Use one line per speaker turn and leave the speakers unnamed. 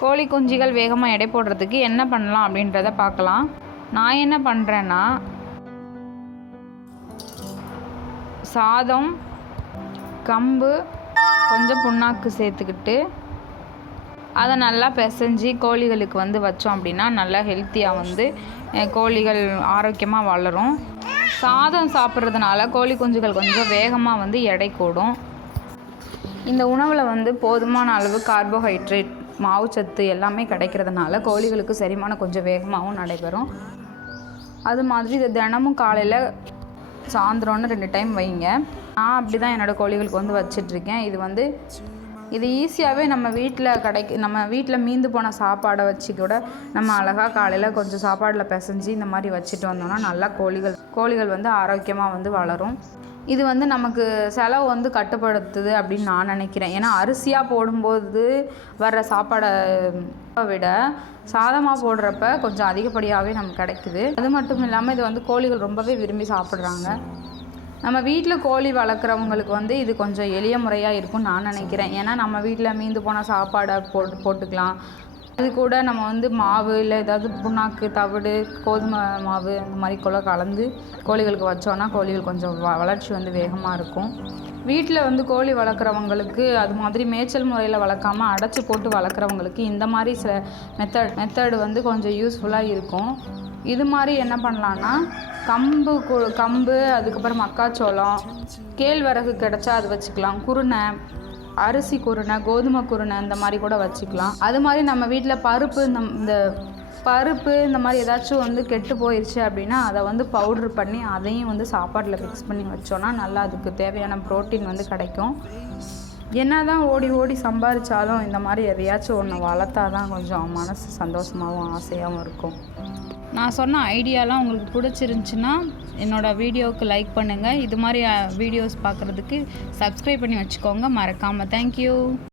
கோழி குஞ்சுகள் வேகமாக எடை போடுறதுக்கு என்ன பண்ணலாம் அப்படின்றத பார்க்கலாம். நான் என்ன பண்ணுறேன்னா சாதம் கம்பு கொஞ்சம் புண்ணாக்கு சேர்த்துக்கிட்டு அதை நல்லா பிசைஞ்சு கோழிகளுக்கு வந்து வச்சோம் அப்படின்னா நல்லா ஹெல்த்தியாக வந்து கோழிகள் ஆரோக்கியமாக வளரும். சாதம் சாப்பிட்றதுனால கோழி குஞ்சுகள் கொஞ்சம் வேகமாக வந்து எடை கூடும். இந்த உணவில் வந்து போதுமான அளவு கார்போஹைட்ரேட் மாவுச்சத்து எல்லாமே கிடைக்கிறதுனால கோழிகளுக்கு செரிமானம் கொஞ்சம் வேகமாகவும் நடைபெறும். அது மாதிரி இது தினமும் காலையில் சாயந்தரம்னு ரெண்டு டைம் வைங்க. நான் அப்படி தான் என்னோடய கோழிகளுக்கு வந்து வச்சிட்ருக்கேன். இது வந்து இது ஈஸியாகவே நம்ம வீட்டில் கிடைக்கு நம்ம வீட்டில் மீந்து போன சாப்பாடை வச்சு கூட நம்ம அழகாக காலையில் கொஞ்சம் சாப்பாடில் பிசைஞ்சு இந்த மாதிரி வச்சுட்டு வந்தோம்னா நல்லா கோழிகள் கோழிகள் வந்து ஆரோக்கியமாக வந்து வளரும். இது வந்து நமக்கு செலவு வந்து கட்டுப்படுத்துது அப்படின்னு நான் நினைக்கிறேன். ஏன்னா அரிசியாக போடும்போது வர்ற சாப்பாடை விட சாதமாக போடுறப்ப கொஞ்சம் அதிகப்படியாகவே நமக்கு கிடைக்குது. அது மட்டும் இல்லாமல் இது வந்து கோழிகள் ரொம்பவே விரும்பி சாப்பிட்றாங்க. நம்ம வீட்டில் கோழி வளர்க்குறவங்களுக்கு வந்து இது கொஞ்சம் எளிய முறையாக இருக்கும்னு நான் நினைக்கிறேன். ஏன்னா நம்ம வீட்டில் மீந்து போன சாப்பாடை போட்டு போட்டுக்கலாம். அது கூட நம்ம வந்து மாவு இல்லை ஏதாவது புண்ணாக்கு தவிடு கோதுமை மாவு அந்த மாதிரி கூட கலந்து கோழிகளுக்கு வச்சோன்னா கோழிகள் கொஞ்சம் வ வளர்ச்சி வந்து வேகமாக இருக்கும். வீட்டில் வந்து கோழி வளர்க்குறவங்களுக்கு அது மாதிரி மேய்ச்சல் முறையில் வளர்க்காம அடைச்சி போட்டு வளர்க்குறவங்களுக்கு இந்த மாதிரி சில மெத்தட் மெத்தடு வந்து கொஞ்சம் யூஸ்ஃபுல்லாக இருக்கும். இது மாதிரி என்ன பண்ணலான்னா கம்பு கு- கம்பு அதுக்கப்புறம் மக்காச்சோளம் கேழ்வரகு கிடைச்சா அது வச்சுக்கலாம். குருணை அரிசி குருணை கோதுமை குருணை இந்த மாதிரி கூட வச்சுக்கலாம். அது மாதிரி நம்ம வீட்டில் பருப்பு இந்த இந்த பருப்பு இந்த மாதிரி ஏதாச்சும் வந்து கெட்டு போயிடுச்சு அப்படின்னா அதை வந்து பவுட்ரு பண்ணி அதையும் வந்து சாப்பாட்டில் மிக்ஸ் பண்ணி வச்சோன்னா நல்லா அதுக்கு தேவையான புரோட்டீன் வந்து கிடைக்கும். என்ன தான் ஓடி ஓடி சம்பாதிச்சாலும் இந்த மாதிரி எதையாச்சும் ஒன்று வளர்த்தா தான் கொஞ்சம் மனசு சந்தோஷமாகவும் ஆசையாகவும் இருக்கும். நான் சொன்ன ஐடியாலாம் உங்களுக்கு பிடிச்சிருந்துச்சின்னா என்னோடய வீடியோவுக்கு லைக் பண்ணுங்கள் இது மாதிரி வீடியோஸ் பார்க்குறதுக்கு சப்ஸ்கிரைப் பண்ணி வச்சுக்கோங்க. மறக்காமல் தேங்க்யூ